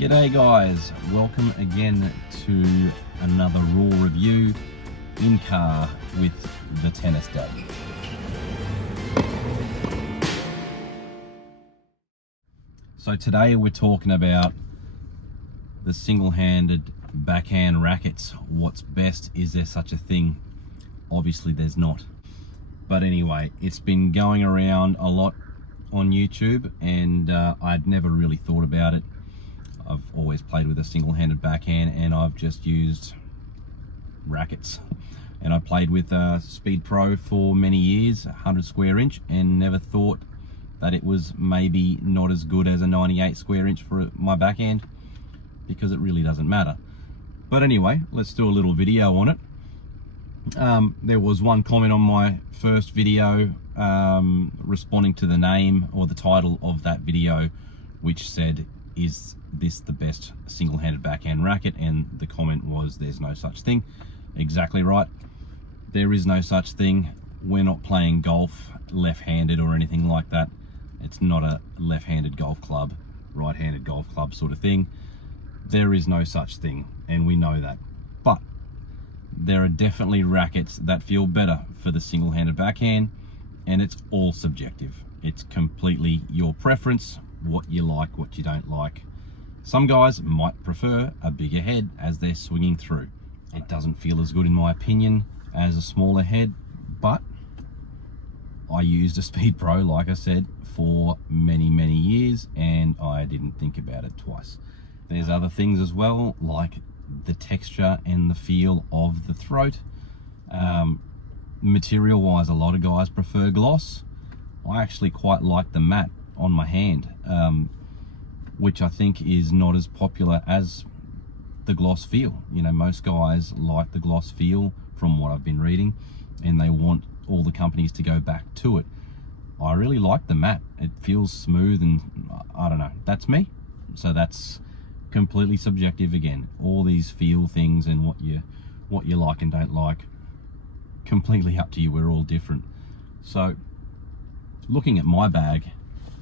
G'day guys, welcome again to another Raw review in car with the Tennis Dad. So today we're talking about the single-handed backhand rackets. What's best? Is there such a thing? Obviously there's not. But anyway, it's been going around a lot on YouTube and I'd never really thought about it. I've always played with a single-handed backhand and I've just used rackets. And I played with Speed Pro for many years, 100 square inch, and never thought that it was maybe not as good as a 98 square inch for my backhand, because it really doesn't matter. But anyway, let's do a little video on it. There was one comment on my first video responding to the name or the title of that video, which said, "Is this the best single-handed backhand racket?" And the comment was, "There's no such thing." Exactly right. There is no such thing. We're not playing golf left-handed or anything like that. It's not a left-handed golf club, right-handed golf club sort of thing. There is no such thing, and we know that. But there are definitely rackets that feel better for the single-handed backhand, and it's all subjective. It's completely your preference, what you like, what you don't like. Some guys might prefer a bigger head as they're swinging through. It doesn't feel as good, in my opinion, as a smaller head, but I used a Speed Pro, like I said, for many years, and I didn't think about it twice. There's other things as well, like the texture and the feel of the throat. Material wise, a lot of guys prefer gloss. I actually quite like the matte on my hand, which I think is not as popular as the gloss feel. You know, most guys like the gloss feel from what I've been reading, and they want all the companies to go back to it. I really like the matte. It feels smooth, and I don't know, that's me. So that's completely subjective again. All these feel things and what you like and don't like, completely up to you. We're all different. So looking at my bag,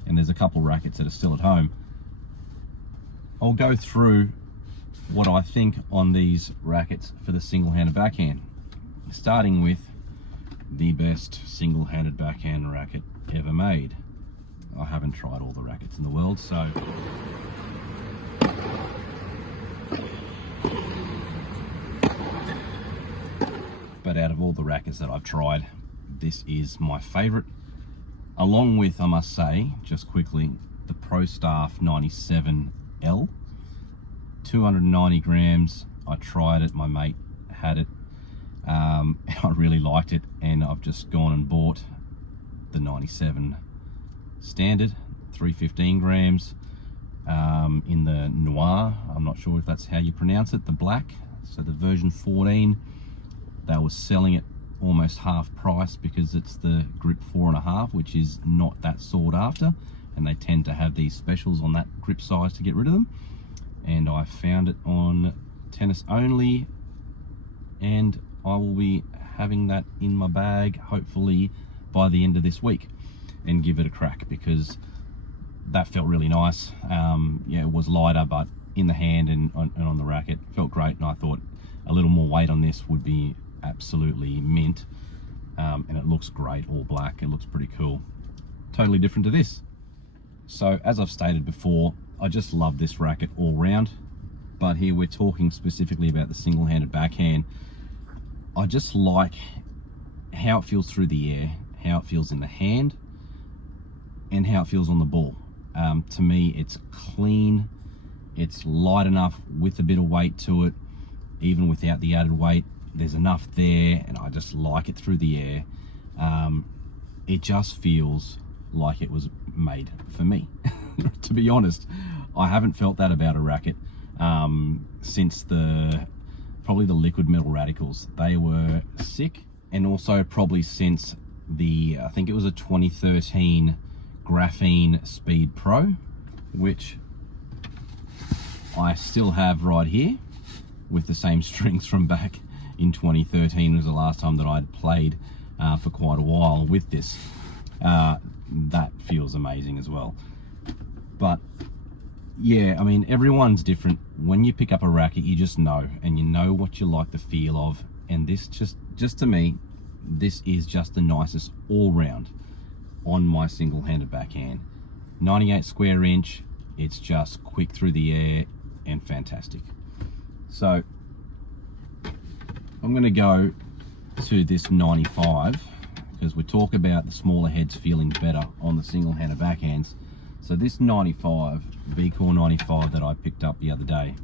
and there's a couple rackets that are still at home, I'll go through what I think on these rackets for the single-handed backhand, starting with the best single-handed backhand racket ever made. I haven't tried all the rackets in the world, so but out of all the rackets that I've tried, this is my favorite, along with, I must say, just quickly, the Pro Staff 97L, 290 grams. I tried it, my mate had it, I really liked it, and I've just gone and bought the 97 standard, 315 grams, in the Noir. I'm not sure if that's how you pronounce it, the black. So the version 14, they were selling it almost half price because it's the grip 4.5, which is not that sought after, and they tend to have these specials on that grip size to get rid of them. And I found it on Tennis Only, and I will be having that in my bag hopefully by the end of this week and give it a crack, because that felt really nice. Yeah, it was lighter, but in the hand and on the racket felt great, and I thought a little more weight on this would be absolutely mint. And it looks great, all black. It looks pretty cool, totally different to this. So as I've stated before, I just love this racket all round, but here we're talking specifically about the single-handed backhand. I just like how it feels through the air, how it feels in the hand, and how it feels on the ball. To me, it's clean, it's light enough with a bit of weight to it. Even without the added weight, there's enough there, and I just like it through the air. It just feels like it was made for me. To be honest, I haven't felt that about a racket since probably the liquid metal radicals. They were sick, and also probably since I think it was a 2013 graphene Speed Pro, which I still have right here with the same strings from back in 2013. It was the last time that I'd played for quite a while with this. That feels amazing as well. But yeah, I mean, everyone's different. When you pick up a racket, you just know, and you know what you like the feel of. And this just to me, this is just the nicest all round on my single-handed backhand. 98 square inch, it's just quick through the air and fantastic. So I'm gonna go to this 95, because we talk about the smaller heads feeling better on the single-handed backhands. So this 95, V-Core 95 that I picked up the other day,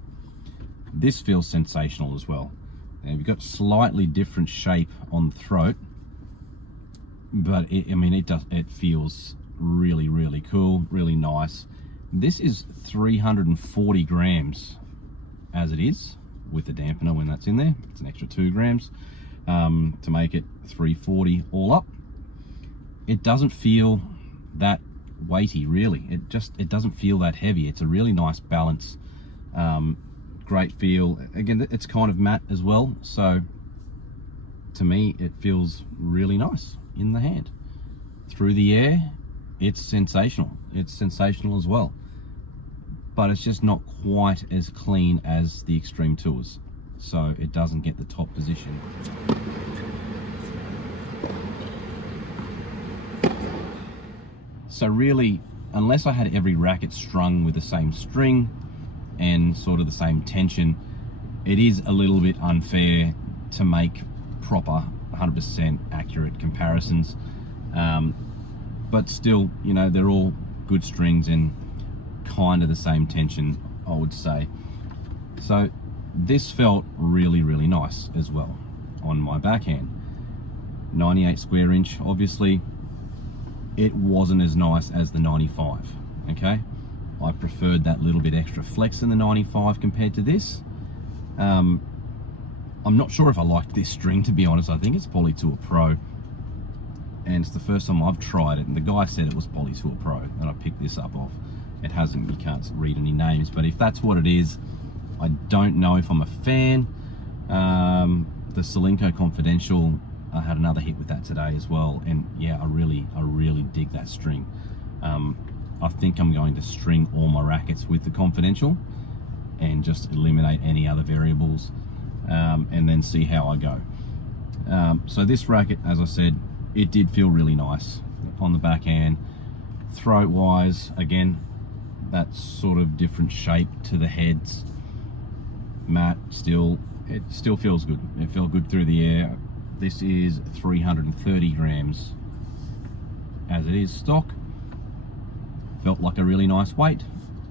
this feels sensational as well. Now, you've got slightly different shape on the throat, but it feels really, really cool, really nice. This is 340 grams as it is, with the dampener when that's in there. It's an extra 2 grams to make it 340 all up. It doesn't feel that weighty, really. It doesn't feel that heavy. It's a really nice balance, great feel. Again, it's kind of matte as well, so to me it feels really nice in the hand. Through the air, it's sensational. It's sensational as well, but it's just not quite as clean as the Extreme Tours, so it doesn't get the top position. So really, unless I had every racket strung with the same string and sort of the same tension, it is a little bit unfair to make proper 100% accurate comparisons. But still, you know, they're all good strings and kind of the same tension, I would say. So this felt really, really nice as well on my backhand. 98 square inch, obviously. It wasn't as nice as the 95, okay? I preferred that little bit extra flex in the 95 compared to this. I'm not sure if I liked this string, to be honest. I think it's Poly Tour Pro, and it's the first time I've tried it, and the guy said it was Poly Tour Pro, and I picked this up off. It hasn't, you can't read any names, but if that's what it is, I don't know if I'm a fan. The Solinco Confidential, I had another hit with that today as well, and yeah, I really dig that string. I think I'm going to string all my rackets with the Confidential and just eliminate any other variables, and then see how I go. So this racket, as I said, it did feel really nice on the backhand. Throat wise, again, that sort of different shape to the heads. Matte, it still feels good. It felt good through the air. This is 330 grams as it is stock. Felt like a really nice weight.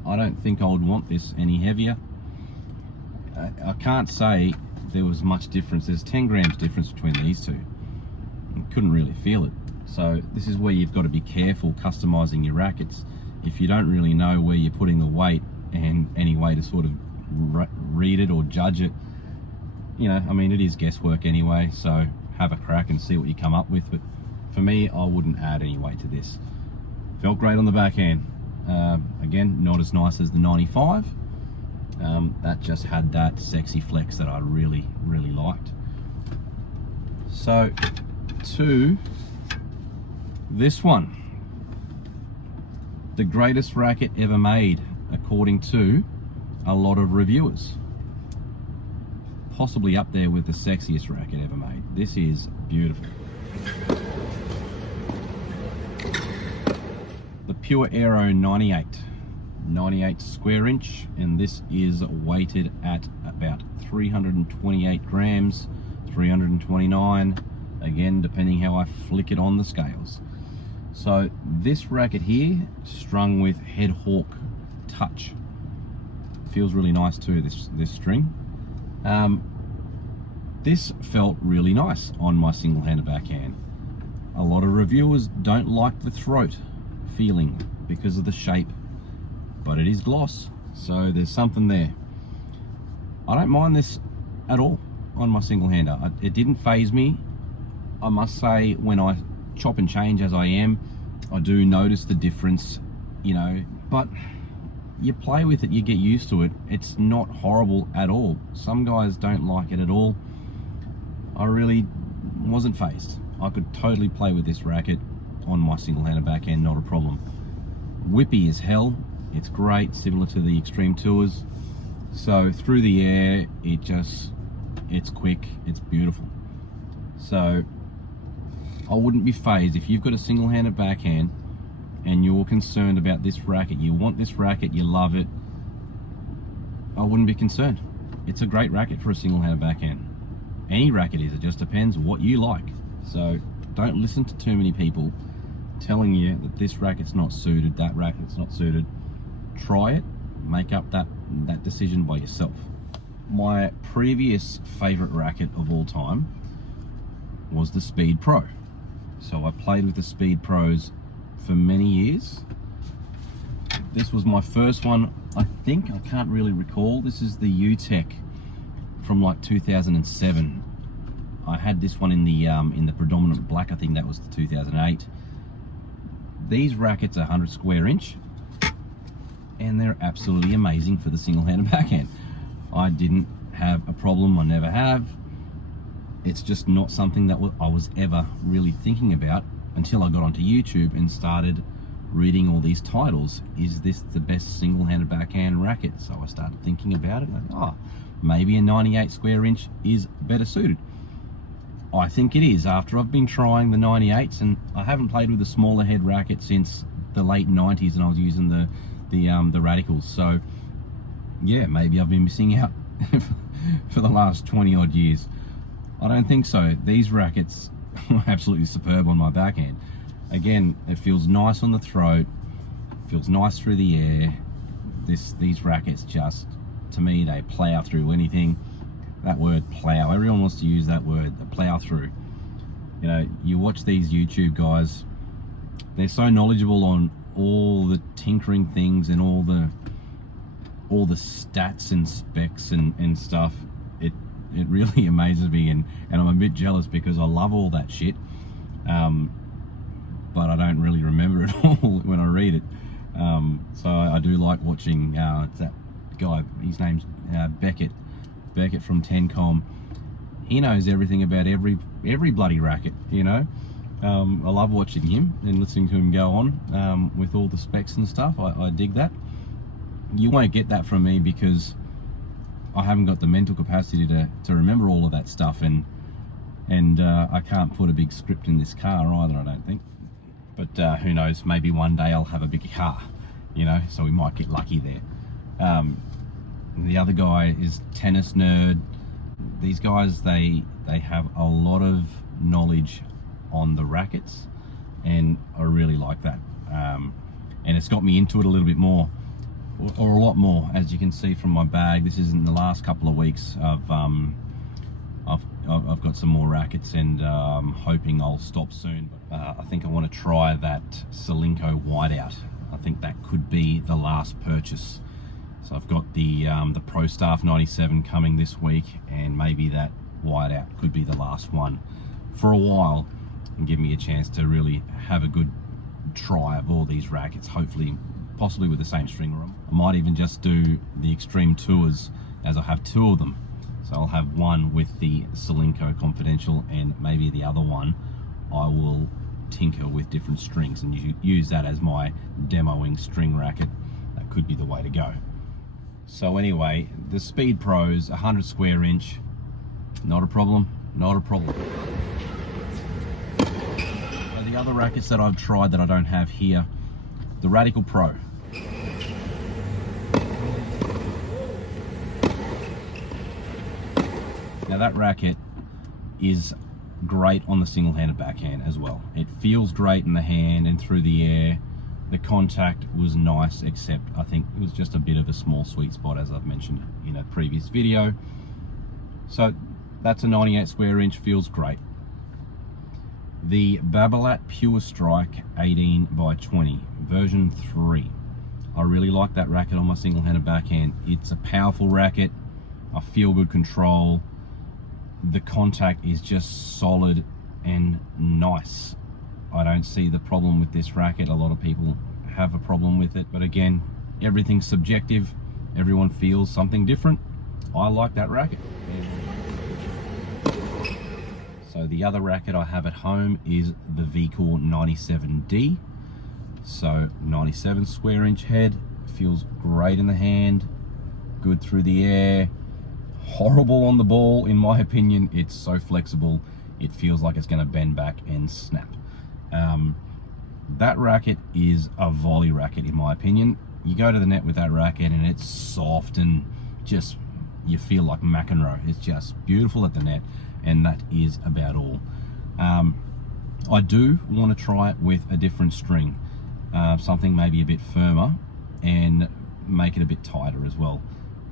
I don't think I would want this any heavier. I can't say there was much difference. There's 10 grams difference between these two. Couldn't really feel it. So this is where you've got to be careful customizing your rackets. If you don't really know where you're putting the weight and any way to sort of read it or judge it, you know, I mean, it is guesswork anyway, so have a crack and see what you come up with. But for me, I wouldn't add any weight to this. Felt great on the backhand. Again, not as nice as the 95. That just had that sexy flex that I really, really liked. So to this one, the greatest racket ever made, according to a lot of reviewers. Possibly up there with the sexiest racket ever made. This is beautiful. The Pure Aero 98 square inch, and this is weighted at about 328 grams, 329, again depending how I flick it on the scales. So this racket here, strung with Head Hawk Touch, feels really nice too, this string. This felt really nice on my single-handed backhand. A lot of reviewers don't like the throat feeling because of the shape, but it is gloss, so there's something there. I don't mind this at all on my single-hander. It didn't faze me. I must say, when I chop and change as I am, I do notice the difference, you know, but you play with it, you get used to it. It's not horrible at all. Some guys don't like it at all. I really wasn't fazed. I could totally play with this racket on my single-handed backhand, not a problem. Whippy as hell. It's great, similar to the Extreme Tours. So through the air, it's quick, it's beautiful. So I wouldn't be phased if you've got a single-handed backhand and you're concerned about this racket, you want this racket, you love it, I wouldn't be concerned. It's a great racket for a single-handed backhand. Any racket is, it just depends what you like. So don't listen to too many people telling you that this racket's not suited, that racket's not suited. Try it, make up that decision by yourself. My previous favorite racket of all time was the Speed Pro. So I played with the Speed Pros for many years. This was my first one, I think. I can't really recall. This is the UTech from like 2007. I had this one in the predominant black. I think that was the 2008. These rackets are 100 square inch, and they're absolutely amazing for the single-handed backhand. I didn't have a problem. I never have. It's just not something that I was ever really thinking about until I got onto YouTube and started reading all these titles. Is this the best single-handed backhand racket? So I started thinking about it, and maybe a 98 square inch is better suited. I think it is, after I've been trying the 98s, and I haven't played with a smaller head racket since the late 90s, and I was using the Radicals. So yeah, maybe I've been missing out for the last 20 odd years. I don't think so. These rackets are absolutely superb on my backhand. Again, it feels nice on the throat, feels nice through the air. These rackets just, to me, they plow through anything. That word plow, everyone wants to use that word, the plow through. You know, you watch these YouTube guys, they're so knowledgeable on all the tinkering things and all the stats and specs and stuff. It really amazes me, and I'm a bit jealous because I love all that shit, but I don't really remember it all when I read it. So I do like watching that guy, his name's Beckett from Tencom. He knows everything about every bloody racket, you know. I love watching him and listening to him go on with all the specs and stuff. I dig that. You won't get that from me because I haven't got the mental capacity to remember all of that stuff, and I can't put a big script in this car either, I don't think. But who knows, maybe one day I'll have a bigger car, you know, so we might get lucky there. The other guy is Tennis Nerd. These guys, they have a lot of knowledge on the rackets, and I really like that. And it's got me into it a little bit more, or a lot more, as you can see from my bag. This is in the last couple of weeks. I've got some more rackets, and I'm hoping I'll stop soon. But I think I want to try that Solinco whiteout. I think that could be the last purchase. So I've got the Pro Staff 97 coming this week, and maybe that whiteout could be the last one for a while, and give me a chance to really have a good try of all these rackets, hopefully possibly with the same stringer on. I might even just do the Extreme Tours, as I have two of them. So I'll have one with the Solinco Confidential, and maybe the other one I will tinker with different strings and use that as my demoing string racket. That could be the way to go. So anyway, the Speed Pros, 100 square inch, not a problem, not a problem. So the other rackets that I've tried that I don't have here, the Radical Pro. Now that racket is great on the single-handed backhand as well. It feels great in the hand and through the air. The contact was nice, except I think it was just a bit of a small sweet spot, as I've mentioned in a previous video. So that's a 98 square inch, feels great. The Babolat Pure Strike 18 by 20 version 3. I really like that racket on my single-handed backhand. It's a powerful racket. I feel good control. The contact is just solid and nice. I don't see the problem with this racket. A lot of people have a problem with it, but again, everything's subjective. Everyone feels something different. I like that racket. So the other racket I have at home is the VCore 97D. So 97 square inch head, feels great in the hand, good through the air, horrible on the ball in my opinion. It's so flexible, it feels like it's going to bend back and snap. That racket is a volley racket in my opinion. You go to the net with that racket and it's soft and just, you feel like McEnroe. It's just beautiful at the net, and that is about all. I do want to try it with a different string, something maybe a bit firmer, and make it a bit tighter as well.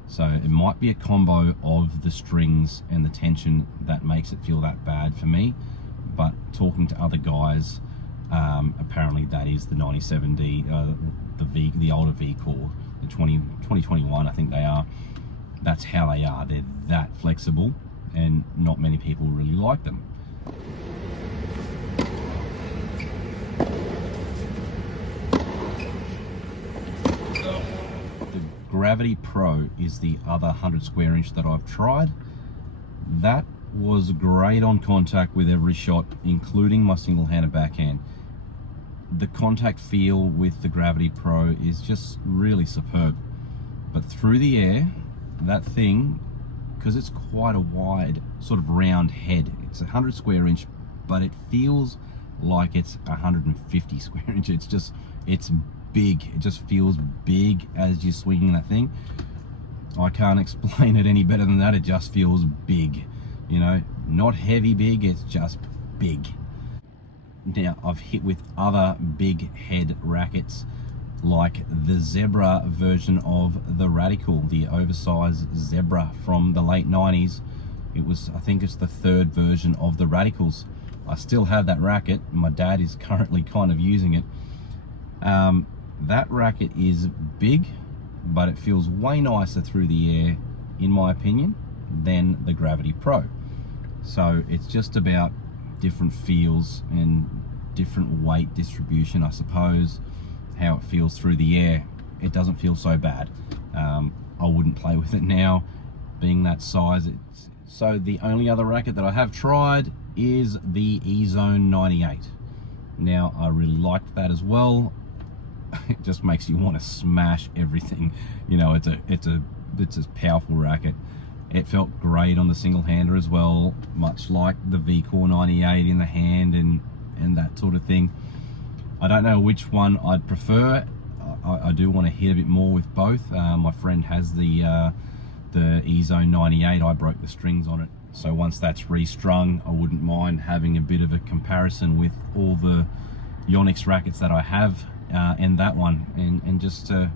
So it might be a combo of the strings and the tension that makes it feel that bad for me, but talking to other guys, apparently that is the 97D, the older V core, the 2021 I think they are. That's how they are. They're that flexible, and not many people really like them. The Gravity Pro is the other 100 square inch that I've tried. That was great on contact with every shot, including my single-handed backhand. The contact feel with the Gravity Pro is just really superb. But through the air, that thing, because it's quite a wide sort of round head, it's 100 square inch, but it feels like it's 150 square inch. It's big. It just feels big as you're swinging that thing. I can't explain it any better than that. It just feels big, you know, not heavy big, it's just big. Now, I've hit with other big head rackets like the Zebra version of the Radical, the oversized Zebra from the late 90s. It was, I think it's the third version of the Radicals. I still have that racket. My dad is currently kind of using it. That racket is big, but it feels way nicer through the air, in my opinion, than the Gravity Pro. So it's just about different feels and different weight distribution, I suppose. How it feels through the air, it doesn't feel so bad. I wouldn't play with it now, being that size. So the only other racket that I have tried is the E-Zone 98. Now, I really liked that as well. It just makes you want to smash everything. You know, it's a powerful racket. It felt great on the single hander as well, much like the V-Core 98 in the hand and that sort of thing. I don't know which one I'd prefer. I do want to hit a bit more with both. My friend has the E-Zone 98. I broke the strings on it. So once that's restrung, I wouldn't mind having a bit of a comparison with all the Yonex rackets that I have and that one, and just to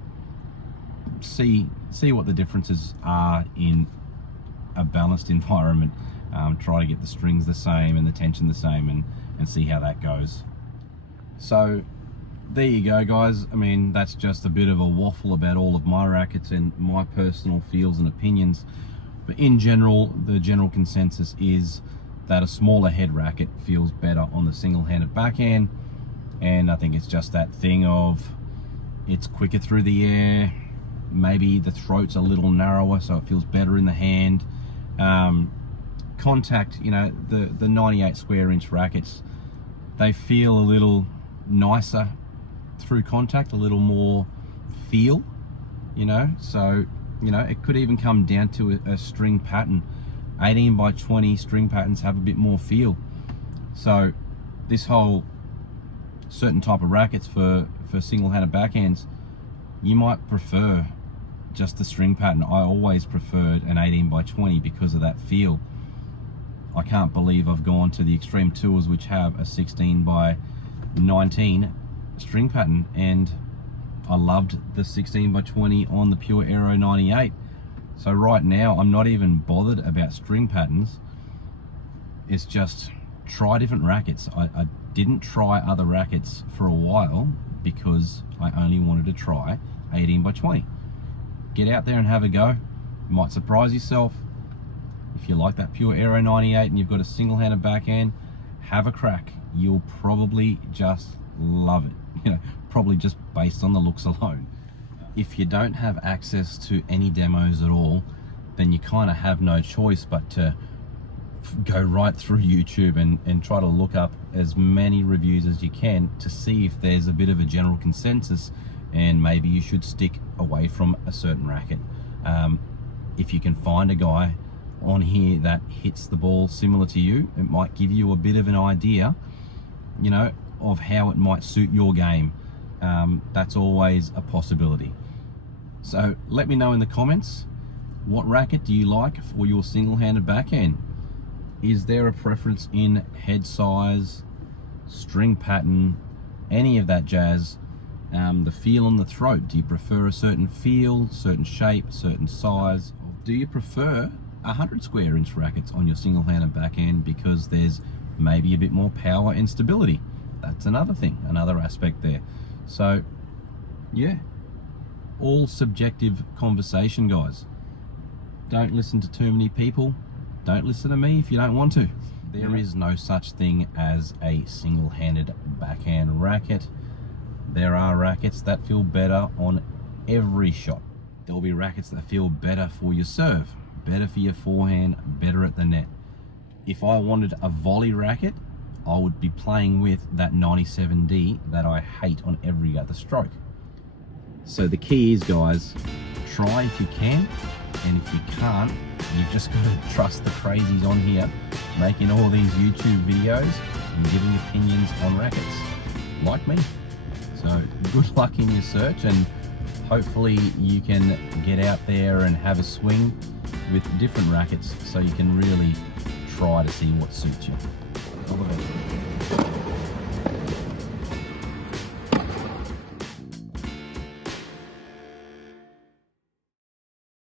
see what the differences are in a balanced environment. Try to get the strings the same and the tension the same, and see how that goes. So there you go, guys. I mean, that's just a bit of a waffle about all of my rackets and my personal feels and opinions. But in general, the general consensus is that a smaller head racket feels better on the single-handed backhand. And I think it's just that thing of, it's quicker through the air, maybe the throat's a little narrower so it feels better in the hand. Contact, you know, the 98 square inch rackets, they feel a little nicer through contact, a little more feel, you know. So, you know, it could even come down to a string pattern. 18 by 20 string patterns have a bit more feel. So this whole certain type of rackets for single-handed backhands, you might prefer just the string pattern. I always preferred an 18 by 20 because of that feel. I can't believe I've gone to the Extreme Tours, which have a 16 by 19 string pattern, and I loved the 16 by 20 on the Pure Aero 98. So right now I'm not even bothered about string patterns. It's just try different rackets. I didn't try other rackets for a while because I only wanted to try 18 by 20. Get out there and have a go. You might surprise yourself. If you like that Pure Aero 98 and you've got a single-handed backhand, have a crack. You'll probably just love it, you know, probably just based on the looks alone. If you don't have access to any demos at all, then you kind of have no choice but to go right through YouTube and try to look up as many reviews as you can to see if there's a bit of a general consensus and maybe you should stick away from a certain racket. If you can find a guy on here that hits the ball similar to you, it might give you a bit of an idea, you know, of how it might suit your game. That's always a possibility. So let me know in the comments, what racket do you like for your single-handed backhand? Is there a preference in head size, string pattern, any of that jazz? The feel on the throat, do you prefer a certain feel, certain shape, certain size? Do you prefer 100 square inch rackets on your single-handed backhand because there's maybe a bit more power and stability? That's another thing, another aspect there. So yeah, all subjective conversation, guys. Don't listen to too many people. Don't listen to me if you don't want to. There is no such thing as a single-handed backhand racket. There are rackets that feel better on every shot. There will be rackets that feel better for your serve, better for your forehand, better at the net. If I wanted a volley racket, I would be playing with that 97D that I hate on every other stroke. So the key is, guys, try if you can, and if you can't, you've just got to trust the crazies on here making all these YouTube videos and giving opinions on rackets, like me. So good luck in your search, and hopefully you can get out there and have a swing with different rackets so you can really try to see what suits you.